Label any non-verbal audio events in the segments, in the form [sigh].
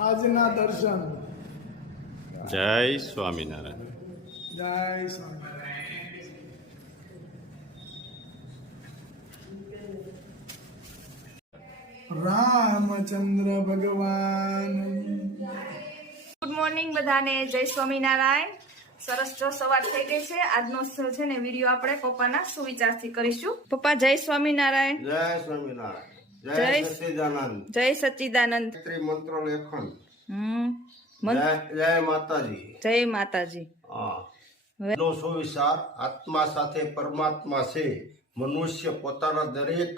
આજના દર્શન. જય સ્વામિનારાયણ. જય સ્વામિનારાયણ. રામચંદ્ર ભગવાન. ગુડ મોર્નિંગ બધાને જય સ્વામિનારાયણ. સરસ જો સવાર થઈ ગઈ છે. આજનો છે ને વીડિયો આપણે પપ્પાના સુવિચારથી કરીશું. પપ્પા જય સ્વામિનારાયણ. જય સ્વામિનારાયણ. જય જય સચ્ચિદાનંદ જય સચ્ચિદાનંદ ગાયત્રી મંત્ર લેખન હમ મન- જય જય માતાજી જય માતાજી હા હવે- નો સુવિચાર આત્મા સાથે પરમાત્મા છે મનુષ્ય પોતાના દરેક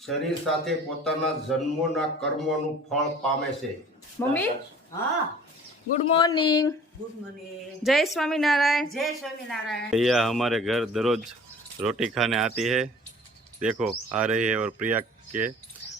શરીર સાથે પોતાના જન્મોના કર્મોનું ફળ પામે છે મમ્મી हाँ ગુડ મોર્નિંગ गुड मॉर्निंग જય સ્વામિનારાયણ जय स्वामीनारायण भैया हमारे घर दररोज रोटी खाने आती है देखो आ रही है और प्रिया के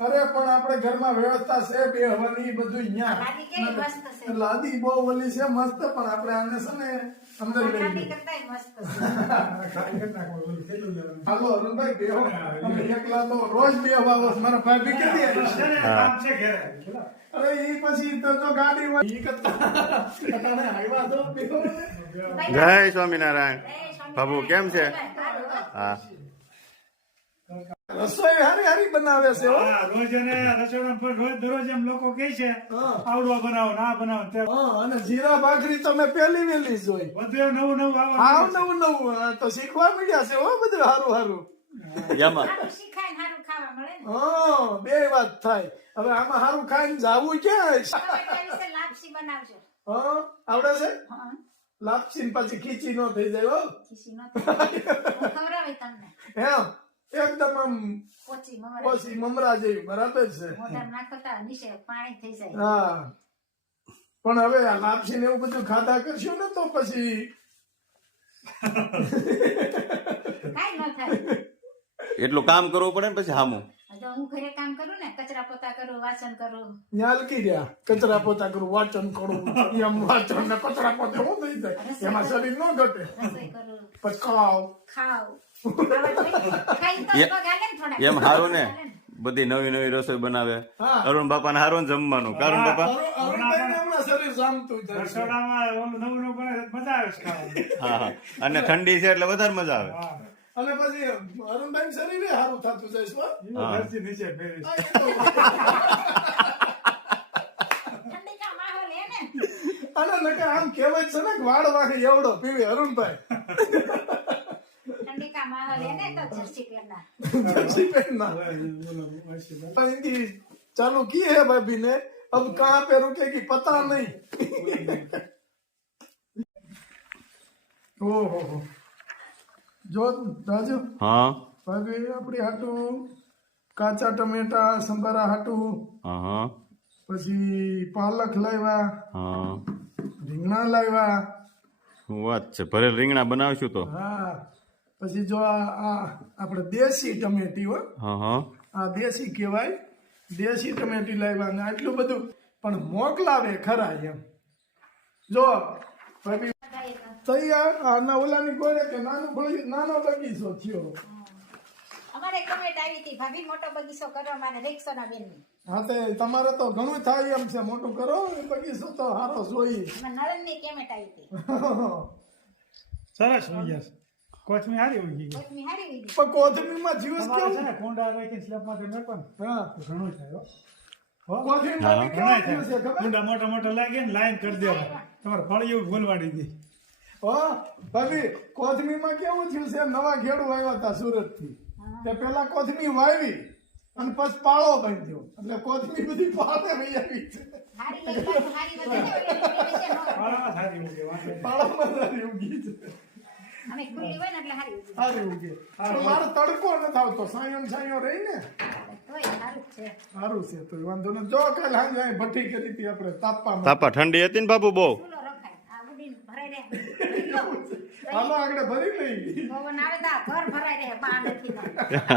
અરે પણ આપણે ઘરમાં વ્યવસ્થા છે બે હવાની બધું અહીંયા લાદી બહુ વલી છે મસ્ત પણ આપણે આને છે ને અંદર લઈ [laughs] હાલો અરુણભાઈ બેહો. અમે એકલા તો રોજ બે વાવસ મારા કેદી આવી? અરે ઈ પછી તો જો ગાડી હોય. ઈ કરતા અટાણે આવ્યા તો જય સ્વામિનારાયણ. બાબુ કેમ છે? હા. રસોઈ હારી હારી બનાવે છે હો. હા, રોજ એને રસોડા પર રોજ દરરોજ એમ લોકો કહે છે હા. આવડો બનાવો ના બનાવો તે. હા, અને જીરા ભાખરી તો મેં પેલી વેલી જોઈ બધું એવું નવું નવું હાવ આવવાનું નવું નવું આ તો શીખવા મળ્યા છે હો બધું હારું હારું. યામાં. હા બે વાત થાય. હવે આમાં હારું ખાઈને જાવું ક્યાં? હા આવડે છે? લાપસી ને પછી ખીચી નો થઈ જાય હો. એમ. એકદમ આમ પછી મમરા જેવી. બરાબર છે. હા. પણ હવે આ લાપસી ને એવું બધું ખાધા કરશું ને તો પછી એટલું કામ કરવું પડે ને પછી હામું. હું ઘરે કામ કરું ને કચરા પોતા કરું વાસણ કરું. ન્યાલકી રહ્યા. કચરા પોતા કરું વાંચન કરું. એમ વાંચન ને કચરા પોતા હું થઈ જાય એમાં શરીર ન ઘટે. પછી ખાવ. ખાવ. એમ હારું ને. બધી નવી નવી રસોઈ બનાવે. અરુણ બાપા ને હારું ને જમવાનું. કારણ બાપા? અરુણ- અરુણભાઈને હમણાં શરીર જામતું રસોડામાં નવું નવું બને મજા આવે હા હા. અને ઠંડી છે એટલે વધારે મજા આવે. અને પછી અરુણભાઈ શરીર સારું થતું જાય છે હો. એનું હા. ઘરથી નીચે ફેરી આ એ તો- ઠંડીનો માહોલ હે ને. અને નકર આમ કહેવાય છે ને કે વાળ વાગે એવડો પીવે અરુણભાઈ ઠંડી કા માહોલ હે ને તો જર્સી પહેરના. जर्सी पहनना हिंदी चालू की है भाभी ने अब कहाँ पे रुकेगी पता नहीं ઓહો હો. જો રાજુ? હા. ભાભી આપણી હાટું કાચા ટમેટા સંભારા હાટું હા હા. પછી પાલક લાવ્યા હા. રીંગણા લાવ્યા. શું વાત છે? ભરેલ રીંગણા બનાવશું તો? હા. પછી જો આ આ આપણે દેશી ટમેટી હો. હા હા. આ દેશી કહેવાય. દેશી ટમેટી લાવ્યા ને આટલું બધું. પણ મોકલાવે ખરા એમ. જો ભાભી તૈયાર આના ઓલાની ગોળે કે નાનો નાનો બગીચો થયો. અમારે કમેન્ટ આવી હતી. ભાભી મોટો બગીચો કરો મારે રેક્ષોના બેનની. હા તે તમારે તો ઘણું થાય એમ છે. મોટું કરો એ બગીચો તો હારો જોઈ. નળનની કમેન્ટ આવી હતી. [laughs] સરસ છે. કોથમી હારી હોય ગઈ. કોથમી હારી લીધી પણ કોથમીરમાં જ્યુસ તમારે છે કેવું ને કુંડા રાખીને સ્લેબમાંથી મેકો ને હા. ઘણું થાય હો. હા. કેવું છે થાય. કુંડા મોટા મોટા લાગે ને લાઈન કરી દેવા. તમારે ફળિયું ભૂલવાડી દી. ભાભી કોથમીમાં કેવું થયું છે? નવા ખેડૂ આવ્યા હતા સુરતથી તે પેલા કોથમી વાવી અને પછી પાળો બાંધ્યો. એટલે કોથમી બધી પાળે વહી આવી છે. ને ન. પાળોમાં સારી ઉગી ને. સારી ઉગે. પણ તડકો નથી આવતો. સાયો ને સાયો રહી ને? સારું છે. તો વાંધો નહીં જો કાલે સાંજે ભઠ્ઠી કરી હતી આપણે તાપવામાં. તાપા ઠંડી હતી ને બાબુ બહુ? ભરાઈ રહે. હાલો આગળ ભરી લઈ. પવન આવે તો ઘર ભરાઈ રહે બહાર નથી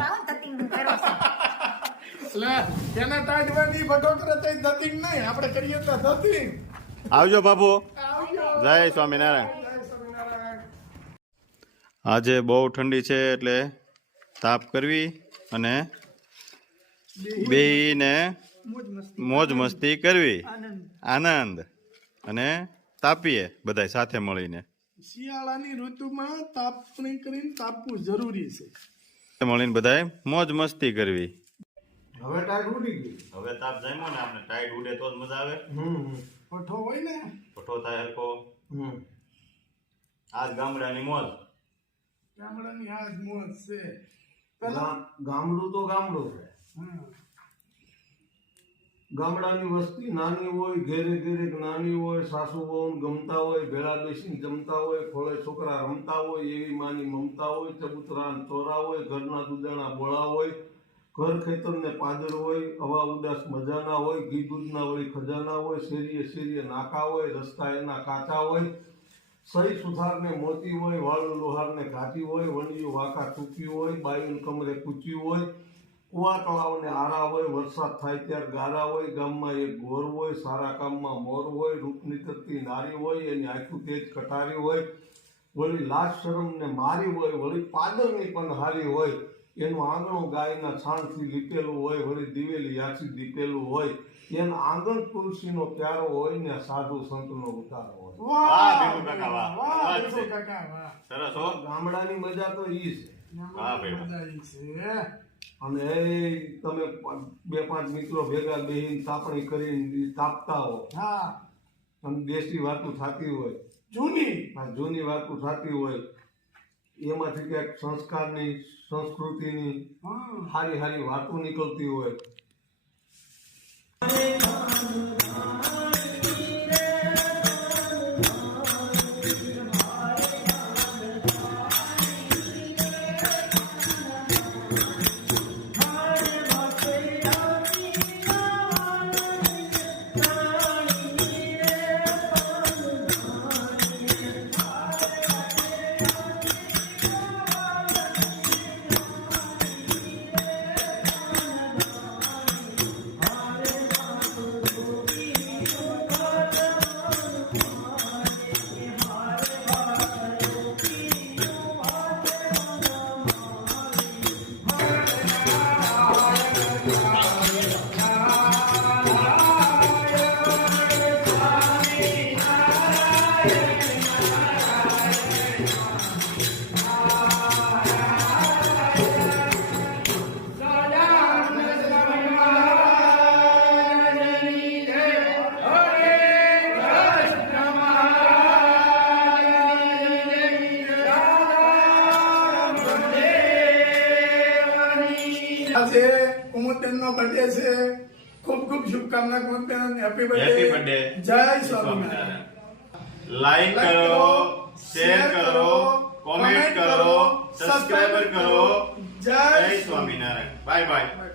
આવું તતી ઘરો છે એટલે એને ટાઈટ વાળી ભટો કરે તો થતી નહીં. આપણે કરીએ તો થતી આવજો બાપુ. જય સ્વામિનારાયણ. આજે બહુ ઠંડી છે એટલે તાપ કરવી અને બેયને મોજ મસ્તી કરવી. આનંદ. અને તાપીએ બધા સાથે મળીને. શિયાળાની ઋતુમાં તાપણી કરીને તાપવું જરૂરી છે. મળીને બધાએ મોજ મસ્તી કરવી. હવે ટાઈટ ઉડી ગઈ. હવે તાપ જામ્યો ને આપણે ટાઈટ ઉડે તો જ મજા આવે. હમ પઠો હોય ને. પઠો થાય હલકો. હમ. આજ ગામડાની મોજ. ગામડાની આજ મોજ છે. પેલા ગામડું તો ગામડું છે. હમ. ગામડાની વસ્તી નાની હોય, ઘેરે ઘેરે નાની હોય, સાસુ વહુ ગમતા હોય, ભેળા બેસીને જમતા હોય, ખોળે છોકરા રમતા હોય, એવી માની મમતા હોય, ચબૂતરા ચોરા હોય, ઘરના દુદાણા બોળા હોય, ઘર ખેતર ને પાદર હોય, હવા ઉદાસ મજાના હોય, ઘી દૂધના વળી ખજાના હોય, શેરીએ શેરીએ નાકા હોય, રસ્તા એના કાચા હોય, સહી સુથારને મોતી હોય, વાળું લોહારને ઘાટી હોય વણિયું વાંકા ચૂક્યું હોય બાયું કમરે કૂચ્યું હોય કુવા તળાવને આરા હોય વરસાદ થાય ત્યારે ગારા હોય ગામમાં એક ગોર હોય સારા કામમાં મોર હોય રૂપ નીકળતી નારી હોય એની આખું તેજ કટારી હોય વળી લાજ શરમને મારી હોય વળી પાદરની પણ હારી હોય એનું આંગણું ગાયના છાણથી લીપેલું હોય વળી દિવેલી યાચી દીપેલું હોય એના આંગણ તુલસીનો પ્યારો હોય ને સાધુ સંતનો ઉતારો હોય. ગામડાની મજા તો ઈ છે. વાહ, ભાઈ. ઈ છે. અને એ તમે બે પાંચ મિત્રો ભેગા બેહીને તાપણી કરીને તાપતા હો. હા. અને દેશી વાતો થતી હોય. જૂની. આ જૂની વાતો થતી હોય. એમાંથી ક્યાંક સંસ્કારની સંસ્કૃતિની સારી સારી વાતો નીકળતી હોય. કુમુદબેન નો બર્થડે છે ખૂબ ખૂબ શુભકામના Kumudben happy birthday happy birthday જય સ્વામિનારાયણ લાઈક કરો શેર કરો કોમેન્ટ કરો સબસ્ક્રાઇબર કરો જય જય સ્વામિનારાયણ બાય બાય